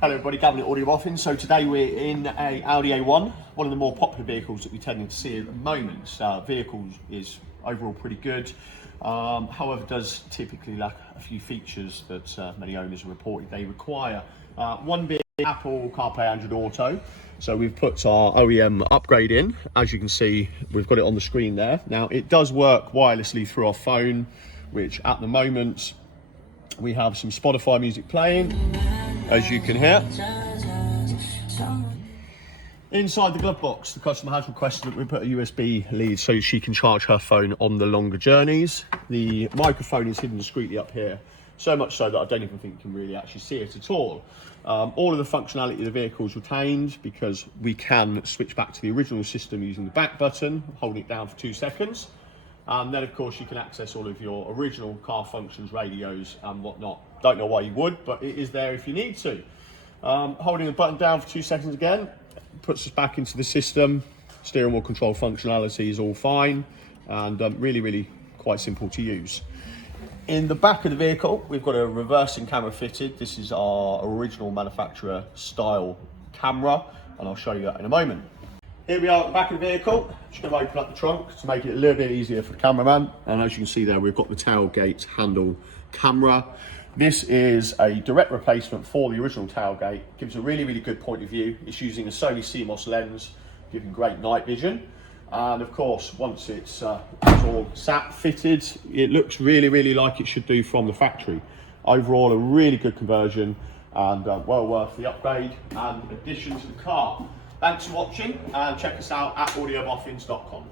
Hello everybody, Gavin at Audio Boffins. So today we're in a Audi A1, one of the more popular vehicles that we tend to see at the moment. Vehicle is overall pretty good, however does typically lack a few features that many owners have reported they require. One being Apple CarPlay Android Auto. So we've put our OEM upgrade in. As you can see, we've got it on the screen there. Now it does work wirelessly through our phone, which at the moment we have some Spotify music playing, as you can hear. Inside the glove box, the customer has requested that we put a USB lead so she can charge her phone on the longer journeys. The microphone is hidden discreetly up here, so much so that I don't even think you can really actually see it at all. All of the functionality of the vehicle is retained because we can switch back to the original system using the back button, holding it down for 2 seconds. And then of course you can access all of your original car functions, radios and whatnot. Don't know why you would, but it is there if you need to. Holding the button down for 2 seconds again puts us back into the system. Steering wheel control functionality is all fine and really quite simple to use. In the back of the vehicle we've got a reversing camera fitted. This is our original manufacturer style camera and I'll show you that in a moment. Here we are at the back of the vehicle. Just going to open up the trunk to make it a little bit easier for the cameraman. And as you can see there, we've got the tailgate handle camera. This is a direct replacement for the original tailgate. Gives a really good point of view. It's using a Sony CMOS lens, giving great night vision. And of course, once it's all sat fitted, it looks really like it should do from the factory. Overall, a really good conversion and well worth the upgrade and addition to the car. Thanks for watching and check us out at audioboffins.com.